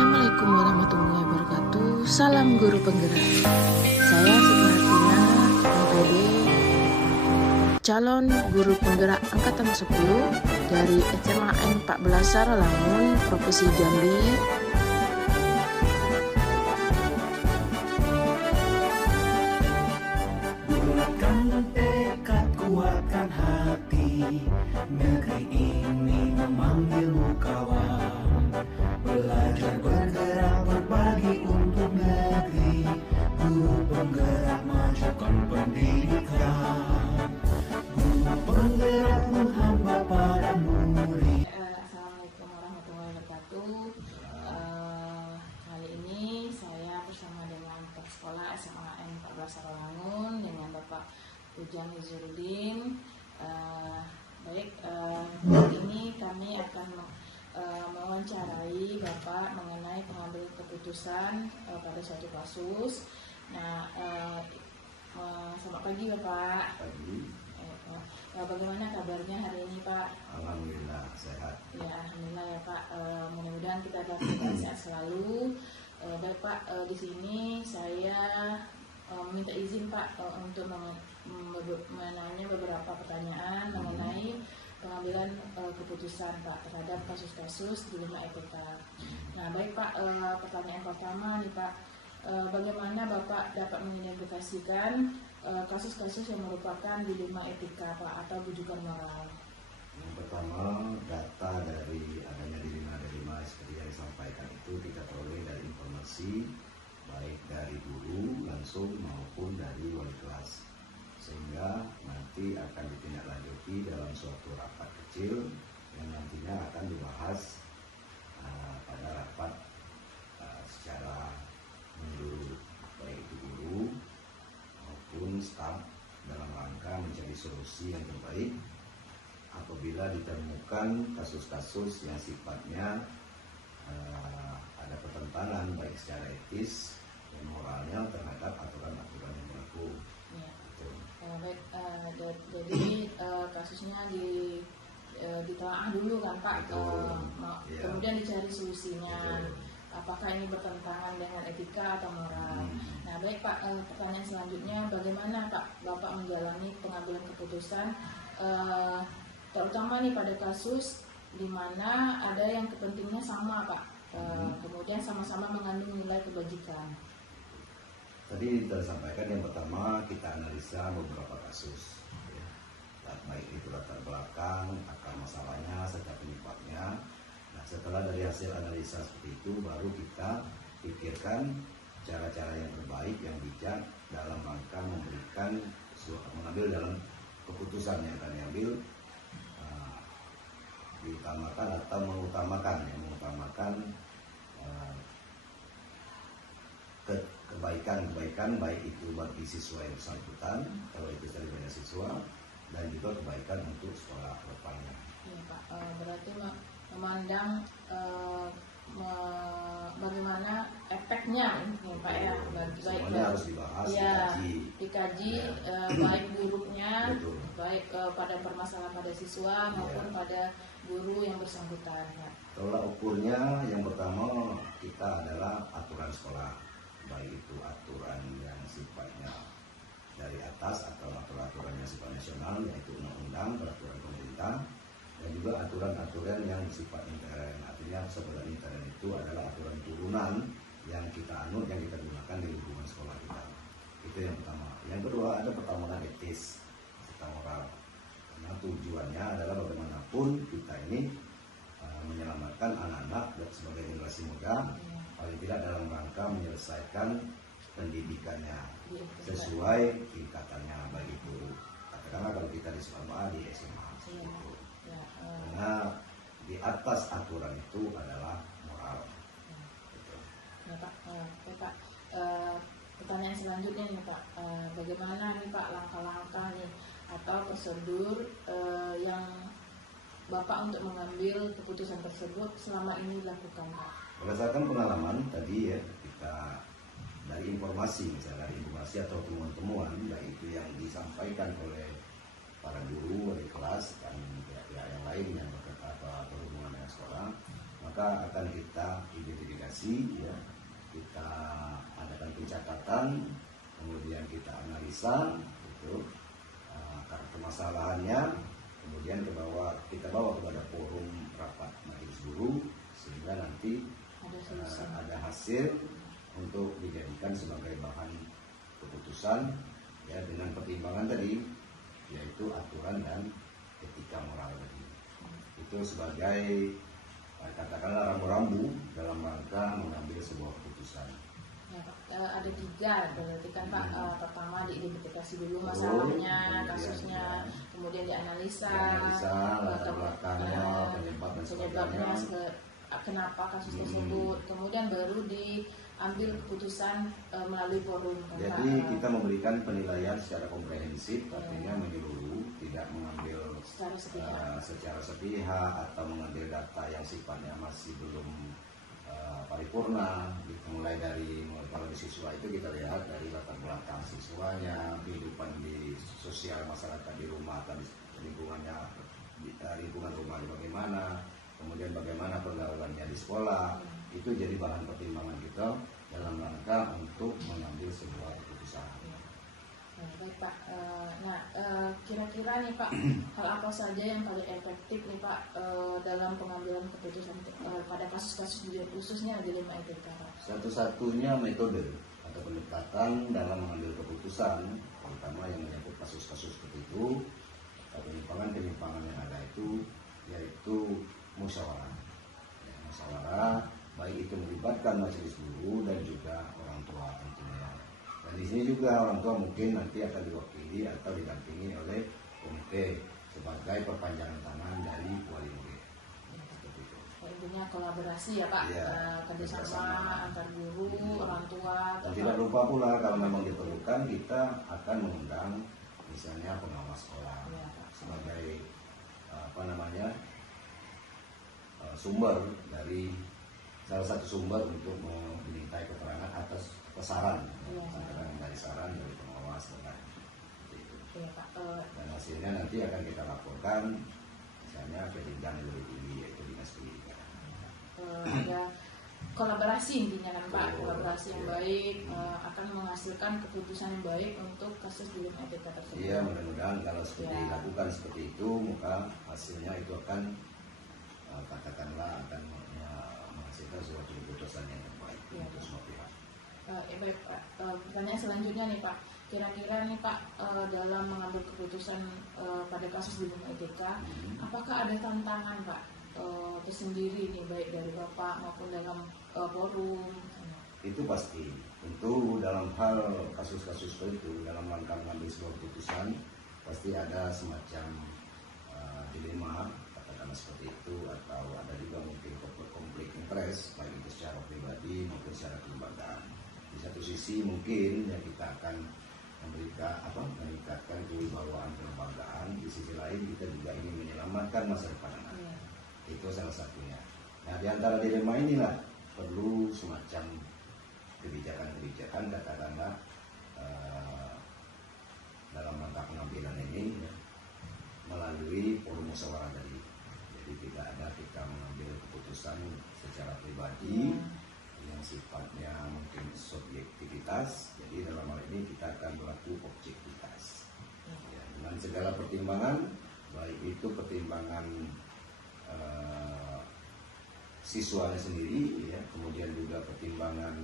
Assalamualaikum warahmatullahi wabarakatuh. Salam guru penggerak. Saya Siti Hartina, MPD, calon guru penggerak angkatan 10 dari SMA N14 Saralangun, Provinsi Jambi. Bulatkan tekad, kuatkan hati, negeri ini memanggilmu kawan. Belajar bergerak berbagi untuk negeri, guru penggerak majukan pendidikan. Guru penggerakmu hamba pada murid. Assalamualaikum warahmatullahi wabarakatuh. Kali ini saya bersama dengan Kepala Sekolah SMA N14 Saralangun dengan Bapak Ujang Hizruddin. Kali ini kami akan mewawancarai Bapak mengenai pengambilan keputusan pada suatu kasus. Selamat pagi Bapak. Bagaimana kabarnya hari ini Pak? Alhamdulillah sehat. Ya, alhamdulillah ya Pak. Mudah-mudahan kita dapat sehat selalu. Baik Pak, di sini saya minta izin Pak untuk menanya beberapa pertanyaan mengenai pengambilan keputusan Pak terhadap kasus-kasus di 5 EPK. Nah, baik Pak, pertanyaan pertama nih Pak, bagaimana Bapak dapat mengidentifikasikan kasus-kasus yang merupakan di 5 etika Pak atau rujukan moral? Yang pertama, data dari adanya dilema seperti yang disampaikan itu kita peroleh dari informasi baik dari guru langsung maupun dari wali kelas, sehingga nanti akan ditindaklanjuti dalam suatu rapat kecil yang nantinya akan dibahas pada rapat secara menyeluruh, baik itu guru maupun staf, dalam rangka mencari solusi yang terbaik apabila ditemukan kasus-kasus yang sifatnya ada pertentangan baik secara etis dan moralnya terhadap aturan-aturan yang berlaku. Ya. Baik, jadi kasusnya ditelaah dulu kan Pak, kemudian dicari solusinya. Betul. Apakah ini bertentangan dengan etika atau moral? Nah, baik Pak, pertanyaan selanjutnya, bagaimana Pak Bapak menjalani pengambilan keputusan, terutama nih pada kasus di mana ada yang kepentingannya sama Pak, kemudian sama-sama mengandung nilai kebajikan. Tadi kita sampaikan yang pertama kita analisa beberapa kasus, ya. Baik itu latar belakang, akar masalahnya, serta penyebabnya. Nah, setelah dari hasil analisa seperti itu, baru kita pikirkan cara-cara yang terbaik, yang bijak dalam rangka mengambil dalam keputusan yang akan diambil, diutamakan atau mengutamakan kebaikan baik itu bagi siswa yang bersangkutan, kalau itu dari banyak siswa, dan juga kebaikan untuk sekolah depannya. Iya Pak, berarti memandang bagaimana efeknya ya Pak ya, baik harus dibahas, ya, dikaji ya. Baik buruknya, Betul. baik pada permasalahan pada siswa maupun pada guru yang bersangkutan ya. Tolak ukurnya yang pertama kita adalah aturan sekolah, baik itu aturan yang sifatnya dari atas atau aturan yang sifat nasional, yaitu undang-undang, peraturan pemerintah, dan juga aturan-aturan yang bersifat intern. Artinya sebenarnya intern itu adalah aturan turunan yang kita anut, yang kita gunakan di lingkungan sekolah kita. Itu yang pertama. Yang kedua, ada pertamanan etis serta moral. Karena tujuannya adalah bagaimanapun kita ini menyelamatkan anak-anak dan sebagai generasi muda, paling tidak dalam rangka menyelesaikan pendidikannya sesuai tingkatannya, baik itu katakanlah kalau kita di sekolah di SMA. Karena di atas aturan itu adalah moral. Ya Pak, Pak, pertanyaan selanjutnya nih Pak, bagaimana nih Pak langkah-langkah nih atau prosedur yang Bapak untuk mengambil keputusan tersebut selama ini dilakukan Pak? Berdasarkan pengalaman tadi ya, kita dari informasi, misalnya dari informasi atau temuan-temuan, baik itu yang disampaikan oleh para guru, wali kelas, dan pihak-pihak yang lain yang berhubungan dengan sekolah, maka akan kita identifikasi koreksi ya, kita adakan pencatatan, kemudian kita analisa itu akar permasalahannya, kemudian kita bawa kepada forum rapat majelis guru sehingga nanti ada hasil untuk dijadikan sebagai bahan keputusan ya, dengan pertimbangan tadi yaitu aturan dan etika moral tadi. Itu sebagai katakanlah rambu-rambu dalam rangka mengambil sebuah keputusan. Ya, Pak. Ada 3 berarti kan Pak. Pertama diidentifikasi dulu masalahnya, kasusnya, kemudian dianalisa latar belakangnya, penyebab dan sebagainya, kenapa kasus tersebut, kemudian baru diambil keputusan melalui forum. Jadi kita memberikan penilaian secara komprehensif, artinya menyeluruh, tidak mengambil secara sepihak atau mengambil data yang sifatnya masih belum paripurna. Mulai dari kalau di siswa itu kita lihat dari latar belakang siswanya, kehidupan di sosial masyarakat di rumah atau di lingkungan rumah bagaimana, kemudian bagaimana pergaulannya di sekolah. Itu jadi bahan pertimbangan kita dalam rangka untuk mengambil sebuah keputusan. Baik Pak. Kira-kira nih Pak, hal apa saja yang paling efektif nih Pak dalam pengambilan keputusan pada kasus-kasus khususnya di 5 ETK? Satu-satunya metode atau pendekatan dalam mengambil keputusan, terutama yang menyangkut kasus-kasus seperti itu, penyimpangan yang ada itu, yaitu musyawarah. Ya, musyawarah baik itu melibatkan majelis guru dan juga orang tua tentunya. Dan di sini juga orang tua mungkin nanti akan diwakili atau didampingi oleh komite sebagai perpanjangan tangan dari wali murid. Seperti itu. Intinya kolaborasi ya Pak, ya, kerjasama antar guru, orang tua. Dan tidak lupa pula kalau memang diperlukan kita akan mengundang misalnya pengawas sekolah ya, sebagai sumber dari salah satu sumber untuk memintai keterangan atas saran, dari saran dari pengawas dan itu. Ya, Pak. Dan hasilnya nanti akan kita laporkan misalnya ke jenjang yang lebih tinggi yaitu dinas pendidikan. Ya, kolaborasi intinya kan Pak, kolaborasi yang baik akan menghasilkan keputusan yang baik untuk kasus di 5 ETK tersebut. Iya, mudah-mudahan kalau dilakukan seperti itu maka hasilnya itu akan katakanlah akan menghasilkan suatu keputusan yang terbaik untuk semua pihak. Baik Pak. Pertanyaan selanjutnya nih Pak, kira-kira nih Pak dalam mengambil keputusan pada kasus di 5 ETK, apakah ada tantangan Pak tersendiri nih baik dari Bapak maupun dalam forum? Itu pasti. Tentu dalam hal kasus-kasus seperti itu, dalam rangka mengambil sebuah keputusan pasti ada semacam dilema, katakanlah seperti itu, atau ada juga mungkin konflik interest baik itu secara pribadi maupun secara kelembagaan. Di satu sisi mungkin ya kita akan meningkatkan kewibawaan kelembagaan, di sisi lain kita juga ingin menyelamatkan masa depan anak. Itu salah satunya. Nah, di antara dilema inilah perlu semacam kebijakan-kebijakan katakanlah dalam rangka pengambilan ini ya, melalui forum musyawarah tadi. Jadi tidak ada kita mengambil keputusan secara pribadi yang sifatnya mungkin subjektivitas. Jadi dalam hal ini kita akan berlaku objektivitas ya, dengan segala pertimbangan, baik itu pertimbangan siswanya sendiri ya, kemudian juga pertimbangan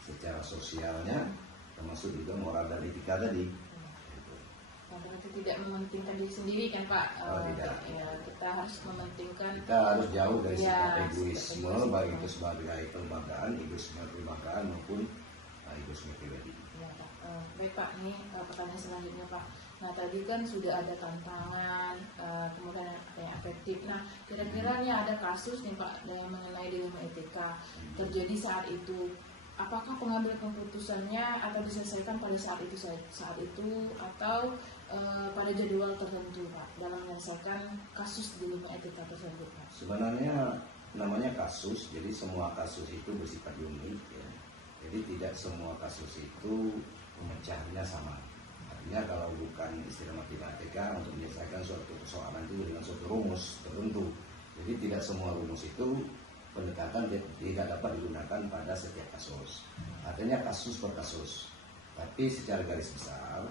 secara sosialnya, termasuk juga moral dan etika tadi. Berarti tidak mementingkan diri sendiri kan Pak? Tidak. Ya, kita harus mementingkan. Kita harus jauh dari sifat egoisme, baik itu sebagai kelembagaan, egoisme kelembagaan maupun egoisme pribadi. Ya, Pak. Baik Pak, ini pertanyaan selanjutnya Pak. Nah tadi kan sudah ada tantangan, kemudian yang efektif. Nah kira-kira nih ada kasus nih Pak yang mengenai di 5 ETK terjadi saat itu. Apakah pengambilan keputusannya akan diselesaikan pada saat itu atau pada jadwal tertentu Pak dalam menyelesaikan kasus di 5 ETK tersebut Pak? Sebenarnya namanya kasus, jadi semua kasus itu bersifat unik ya. Jadi tidak semua kasus itu pemecahnya sama. Artinya kalau bukan istilah matematika untuk menyelesaikan suatu persoalan itu dengan suatu rumus tertentu. Jadi tidak semua rumus itu pendekatan tidak dapat digunakan pada setiap kasus. Artinya kasus per kasus. Tapi secara garis besar,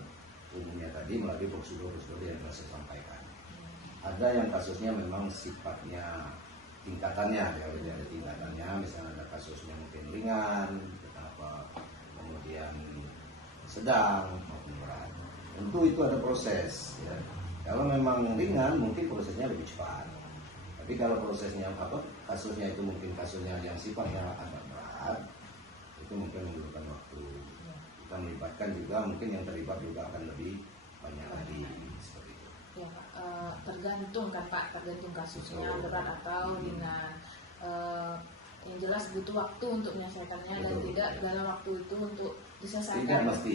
umumnya tadi melalui prosedur-prosedur yang telah saya sampaikan. Ada yang kasusnya memang sifatnya tingkatannya, kalau ada tingkatannya, misalnya ada kasusnya mungkin ringan, kemudian sedang maupun berat. Tentu itu ada proses. Ya. Kalau memang ringan, mungkin prosesnya lebih cepat. Tapi kalau prosesnya kasusnya itu mungkin kasusnya yang sifatnya agak berat, itu mungkin memerlukan waktu. Kita melibatkan juga, mungkin yang terlibat juga akan lebih banyak lagi seperti itu. Ya Pak, tergantung kan Pak, tergantung kasusnya berat atau ringan. Yang jelas butuh waktu untuk menyelesaikannya. Betul. Dan tidak dalam waktu itu untuk diselesaikan. Tidak mesti,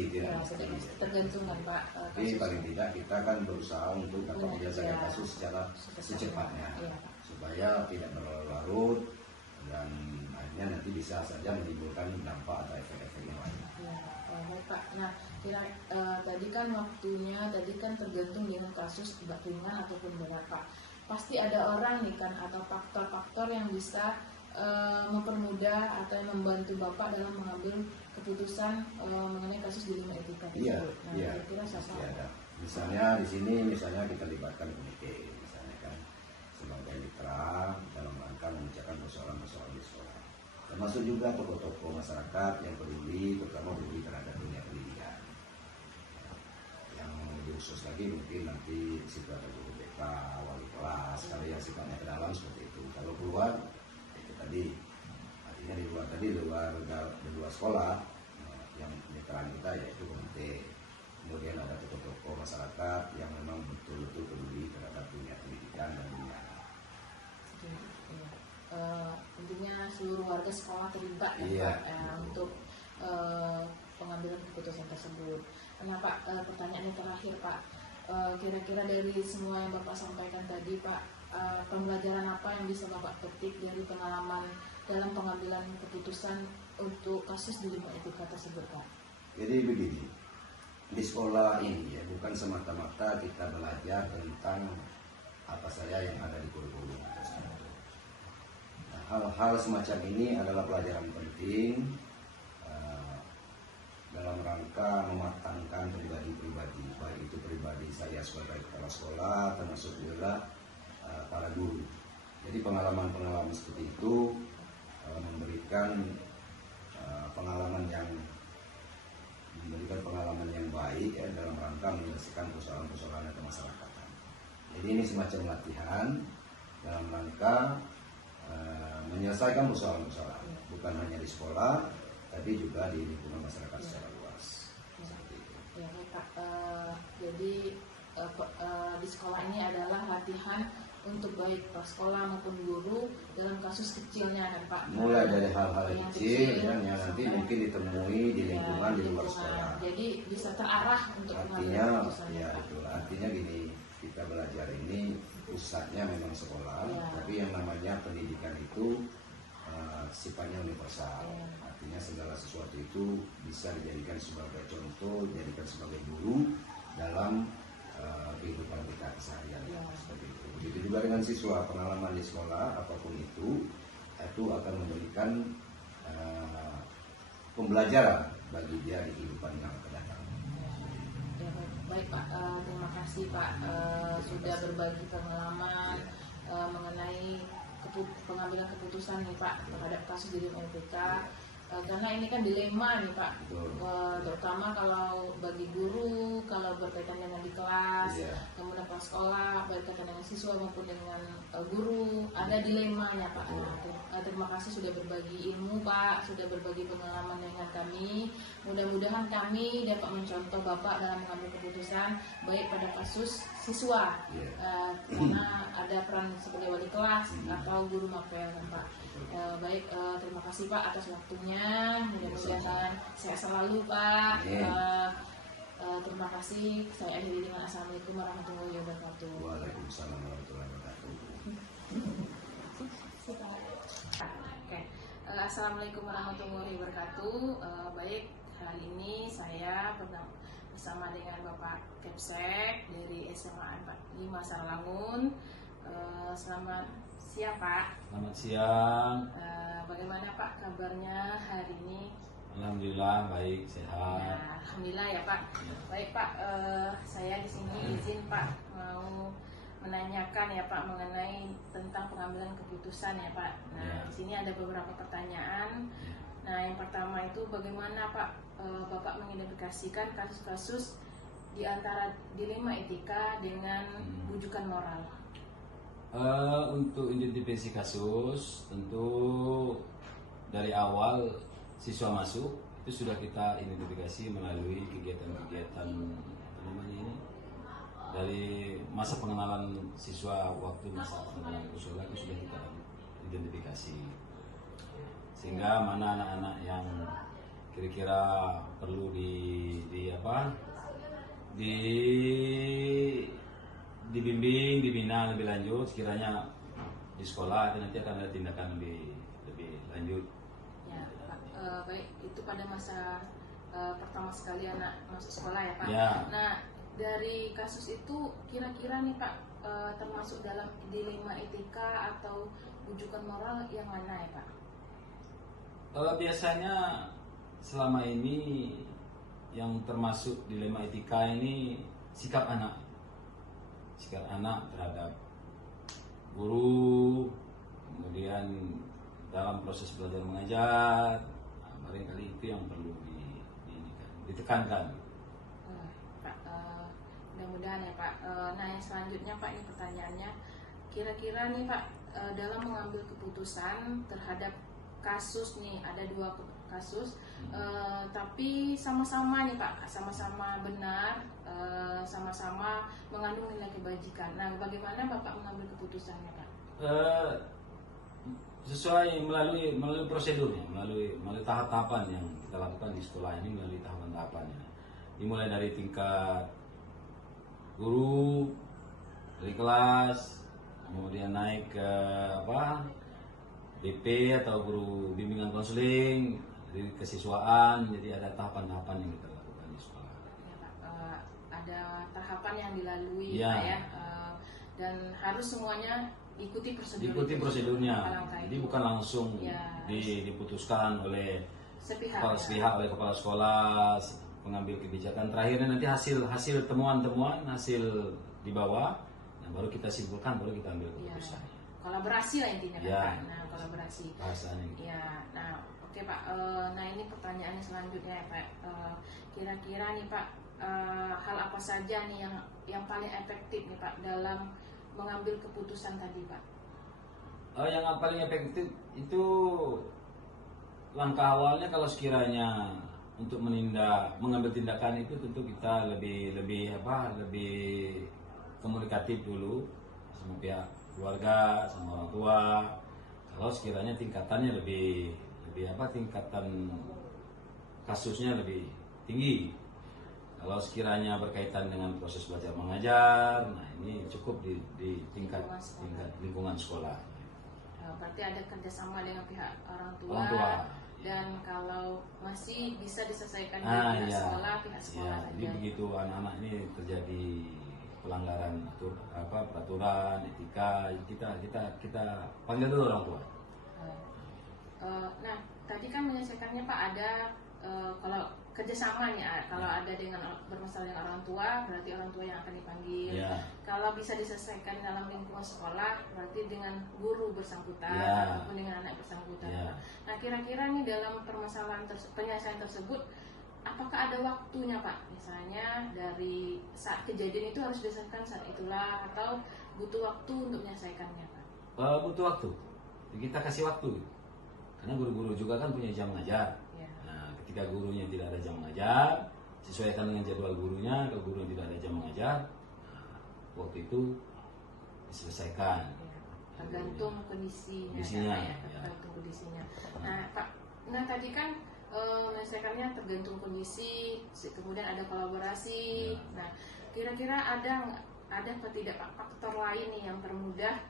tergantung kan Pak. Tapi paling tidak kita kan berusaha untuk dapat menyelesaikan kasus secara secepatnya, supaya tidak berlarut dan akhirnya nanti bisa saja menimbulkan dampak atau efek-efek yang lain. Ya, baik Pak. Nah, tadi kan waktunya tadi kan tergantung dengan kasus ringan ataupun berat Pak. Pasti ada orang nih kan atau faktor-faktor yang bisa mempermudah atau membantu Bapak dalam mengambil keputusan mengenai kasus dilema etika tersebut. Iya, kira-kira siapa? Ada. Misalnya di sini kita libatkan komite, misalnya kan sebagai mitra dalam rangka memecahkan persoalan-persoalan di sekolah. Termasuk juga tokoh-tokoh masyarakat yang peduli, terutama peduli terhadap dunia pendidikan. Yang lebih khusus lagi mungkin nanti situ ada guru BK, wali kelas, kalau yang sifatnya ke dalam seperti itu. Kalau keluar tadi, artinya di luar sekolah, yang mitraan kita yaitu komite. Kemudian ada tokoh-tokoh masyarakat yang memang betul-betul peduli terhadap dunia pendidikan dan dunia. Intinya seluruh warga sekolah terlibat untuk pengambilan keputusan tersebut. Nah Pak, pertanyaannya terakhir Pak, kira-kira dari semua yang Bapak sampaikan tadi Pak, pembelajaran apa yang bisa Bapak petik dari pengalaman dalam pengambilan keputusan untuk kasus dilema etika tersebut Pak? Jadi begini, di sekolah ini ya bukan semata-mata kita belajar tentang apa saja yang ada di kurikulum. Nah, hal-hal semacam ini adalah pelajaran penting dalam rangka mematangkan pribadi-pribadi, baik itu pribadi saya sebagai kepala sekolah, termasuk juga para guru. Jadi pengalaman-pengalaman seperti itu memberikan pengalaman yang baik ya, dalam rangka menyelesaikan persoalan-persoalan kemasyarakatan. Jadi ini semacam latihan dalam rangka menyelesaikan persoalan-persoalan, bukan hanya di sekolah, tapi juga di lingkungan masyarakat secara luas. Seperti itu. Ya, Pak. Jadi di sekolah ini adalah latihan untuk baik sekolah maupun guru dalam kasus kecilnya kan Pak. Mulai dari hal-hal kecil yang nanti mungkin ditemui di lingkungan di luar sekolah. Jadi bisa terarah untuk artinya artinya gini, kita belajar ini pusatnya memang sekolah, tapi yang namanya pendidikan itu sifatnya universal. Artinya segala sesuatu itu bisa dijadikan sebagai contoh, dijadikan sebagai guru dalam kehidupan kita keseharian seperti itu. Begitu juga dengan siswa, pengalaman di sekolah apapun itu akan memberikan pembelajaran bagi dia di kehidupan yang akan datang. Ya, baik Pak, terima kasih Pak sudah berbagi pengalaman mengenai pengambilan keputusan nih Pak terhadap kasus dilema etika. Karena ini kan dilema nih Pak, terutama kalau bagi guru, kalau berkaitan dengan di kelas, kemudian kelas sekolah, berkaitan dengan siswa maupun dengan guru, ada dilemanya Pak. Terima kasih sudah berbagi ilmu Pak, sudah berbagi pengalaman dengan kami. Mudah-mudahan kami dapat mencontoh Bapak dalam mengambil keputusan baik pada kasus siswa, karena ada peran sebagai wali kelas atau guru mapel kan Pak. Baik, terima kasih Pak atas waktunya. Mudah-mudahan sehat selalu Pak. Terima kasih. Saya akhiri dengan assalamualaikum warahmatullahi wabarakatuh. Waalaikumsalam warahmatullahi wabarakatuh. Oke. Assalamualaikum warahmatullahi wabarakatuh. Baik, hari ini saya bersama dengan Bapak Kepsek dari SMA 45 Sarangun. Selamat Siang Pak. Selamat siang. Bagaimana Pak kabarnya hari ini? Alhamdulillah baik, sehat. Ya, Alhamdulillah ya Pak. Ya. Baik Pak, saya di sini izin Pak mau menanyakan ya Pak mengenai tentang pengambilan keputusan ya Pak. Nah Ya. di sini ada beberapa pertanyaan. Ya. Nah yang pertama itu bagaimana Pak Bapak mengidentifikasikan kasus-kasus di antara dilema etika dengan rujukan moral? Untuk identifikasi kasus, tentu dari awal siswa masuk itu sudah kita identifikasi melalui kegiatan-kegiatan apa namanya ini, dari masa pengenalan siswa, waktu masa pengenalan usulan itu sudah kita identifikasi, sehingga mana anak-anak yang kira-kira perlu dibimbing, dibina lebih lanjut, sekiranya di sekolah nanti akan ada tindakan lebih lanjut. Ya Pak, baik itu pada masa pertama sekali anak masuk sekolah ya Pak. Ya. Nah dari kasus itu kira-kira nih Pak termasuk dalam dilema etika atau rujukan moral yang mana ya Pak? Biasanya selama ini yang termasuk dilema etika ini sikap anak terhadap guru, kemudian dalam proses belajar mengajar. Nah, barangkali itu yang perlu ditekankan. Pak, mudah-mudahan ya Pak. Nah yang selanjutnya Pak, ini pertanyaannya, kira-kira nih Pak dalam mengambil keputusan terhadap kasus nih, ada 2 kasus, tapi sama-sama nih Pak, sama-sama benar, sama-sama mengandung nilai kebajikan. Nah bagaimana Bapak mengambil keputusannya Pak? Sesuai melalui prosedurnya, melalui tahap-tahapan yang kita lakukan di sekolah ini, melalui tahapan-tahapannya. Dimulai dari tingkat guru, dari kelas, kemudian naik ke BP atau guru bimbingan konseling, dari kesiswaan. Jadi ada tahapan-tahapan yang kita lakukan di sekolah. Ya, Pak, ada tahapan yang dilalui Ya. Pak ya, dan harus semuanya ikuti prosedurnya. Alangkah Jadi itu. bukan langsung Ya. diputuskan oleh Sepihak, sepihak oleh kepala sekolah, pengambil kebijakan. Terakhirnya nanti hasil temuan-temuan, hasil dibawa, nah baru kita simpulkan, baru kita ambil Ya. keputusan. Kolaborasi lah intinya Ya. Pak. Nah kolaborasi. Bahasanya. Ya, nah oke Pak. Nah ini pertanyaan selanjutnya ya Pak. Kira-kira nih Pak, hal apa saja nih yang paling efektif nih Pak dalam mengambil keputusan tadi Pak? Yang paling efektif itu langkah awalnya, kalau sekiranya untuk mengambil tindakan itu tentu kita lebih komunikatif dulu sama pihak keluarga, sama orang tua. Kalau sekiranya tingkatannya tingkatan kasusnya lebih tinggi. Kalau sekiranya berkaitan dengan proses belajar mengajar, nah ini cukup di tingkat lingkungan sekolah. Berarti ada kerjasama dengan pihak orang tua. Orang tua. Dan kalau masih bisa diselesaikan di pihak Iya. sekolah Ya, jadi saja. begitu anak-anak ini terjadi pelanggaran peraturan, etika, kita panggil dulu orang tua. Nah, tadi kan menyelesaikannya Pak ada kalau kerjasama nih, kalau ada dengan bermasalah dengan orang tua, berarti orang tua yang akan dipanggil. Ya. Kalau bisa diselesaikan dalam lingkungan sekolah, berarti dengan guru bersangkutan Ya. ataupun dengan anak bersangkutan. Ya. Nah, kira-kira nih dalam permasalahan penyelesaian tersebut, apakah ada waktunya Pak? Misalnya dari saat kejadian itu harus diselesaikan saat itulah, atau butuh waktu untuk menyelesaikannya Pak? Butuh waktu. Kita kasih waktu. Karena guru-guru juga kan punya jam mengajar. Ya. Nah, ketika gurunya tidak ada jam mengajar, sesuaikan dengan jadwal gurunya. Kalau guru tidak ada jam mengajar, nah, waktu itu diselesaikan. Ya, tergantung kondisinya, Kondisinya, ya, Pak, ya. tergantung kondisinya. Nah Pak, tadi kan menyelesaikannya tergantung kondisi, kemudian ada kolaborasi. Ya. Nah, kira-kira ada apa tidak Pak faktor lain nih yang permudah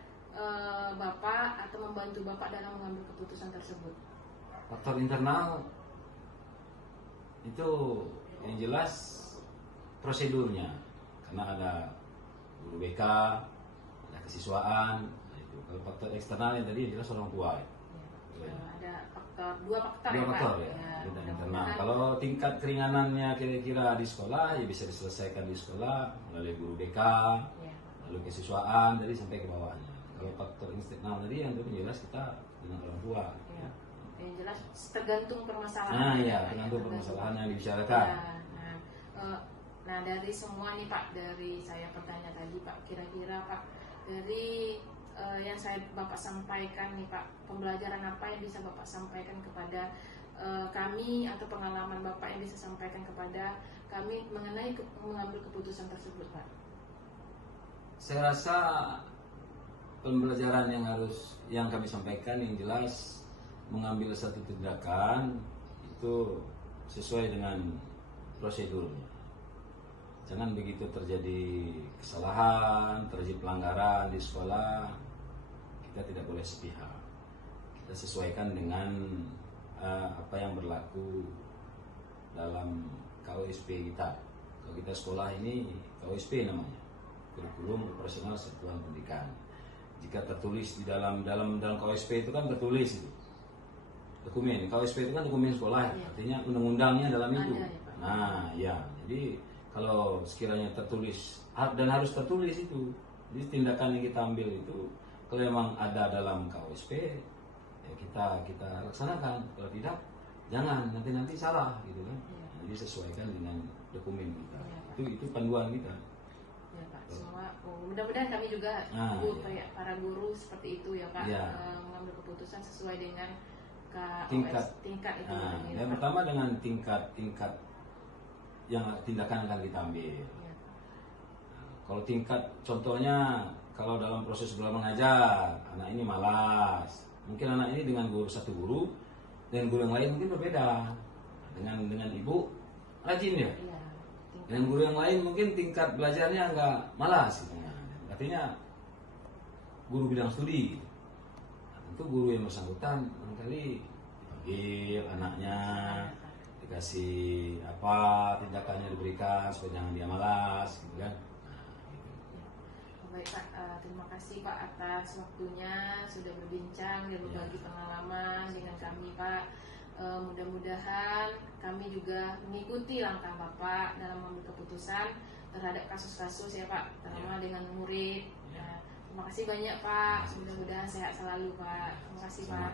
Bapak atau membantu Bapak dalam mengambil keputusan tersebut? Faktor internal itu yang jelas prosedurnya, karena ada guru BK, ada kesiswaan, nah Kalau faktor eksternal yang tadi jelas orang tua. Ya. Ada dua faktor Dua ya Pak. faktor ya. Dan internal. mudah-mudahan. Kalau tingkat keringanannya kira-kira di sekolah ya bisa diselesaikan di sekolah melalui guru BK, Ya. lalu kesiswaan tadi sampai ke bawahnya. Kalau faktor eksternal tadi yang itu jelas kita dengan orang tua. Ya. Yang jelas tergantung permasalahan. Nah ya, ya, Pak, tergantung ya. permasalahan yang dibicarakan. Ya, nah dari semua nih Pak, dari saya bertanya tadi Pak, kira-kira Pak dari yang Bapak sampaikan nih Pak, pembelajaran apa yang bisa Bapak sampaikan kepada kami atau pengalaman Bapak yang bisa sampaikan kepada kami mengenai mengambil keputusan tersebut Pak? Saya rasa pembelajaran yang kami sampaikan yang jelas mengambil satu tindakan itu sesuai dengan prosedurnya. Jangan begitu terjadi kesalahan, terjadi pelanggaran di sekolah, kita tidak boleh sepihak. Kita sesuaikan dengan apa yang berlaku dalam KOSP kita. Kalau kita sekolah ini KOSP namanya, Kurikulum Operasional Satuan Pendidikan. Jika tertulis di dalam KOSP itu kan tertulis itu dokumen. KOSP itu kan dokumen sekolah, Ya. artinya undang-undangnya dalam itu. Ada, ya, Pak. Nah, ya, jadi kalau sekiranya tertulis dan harus tertulis itu, jadi tindakan yang kita ambil itu kalau memang ada dalam KOSP ya kita laksanakan. Kalau tidak, jangan nanti salah gitu kan. Ya. Jadi sesuaikan dengan dokumen kita. Ya, Pak. Itu panduan kita. Ya Pak, semua mudah-mudahan kami juga Ah, ya. kayak para guru seperti itu ya Pak, Ya. Mengambil keputusan sesuai dengan tingkat itu. Nah, tadi, yang Pak. pertama dengan tingkat yang tindakan akan kita ambil. Ya. Kalau tingkat contohnya kalau dalam proses belajar mengajar, anak ini malas. Mungkin anak ini dengan satu guru dengan guru yang lain mungkin berbeda. Dengan ibu rajin ya. Iya, Dengan guru yang lain mungkin tingkat belajarnya enggak malas gitu. Artinya guru bidang studi. Nah, tentu guru yang bersangkutan barangkali dipanggil anaknya, dikasih apa tindakannya diberikan supaya jangan dia malas gitu kan. Baik Pak, terima kasih Pak atas waktunya sudah berbincang dan berbagi pengalaman dengan kami Pak. Mudah-mudahan kami juga mengikuti langkah Bapak dalam mengambil keputusan terhadap kasus-kasus ya Pak, terutama dengan murid. Nah, terima kasih banyak Pak. Mudah-mudahan sehat selalu Pak. Terima kasih Pak.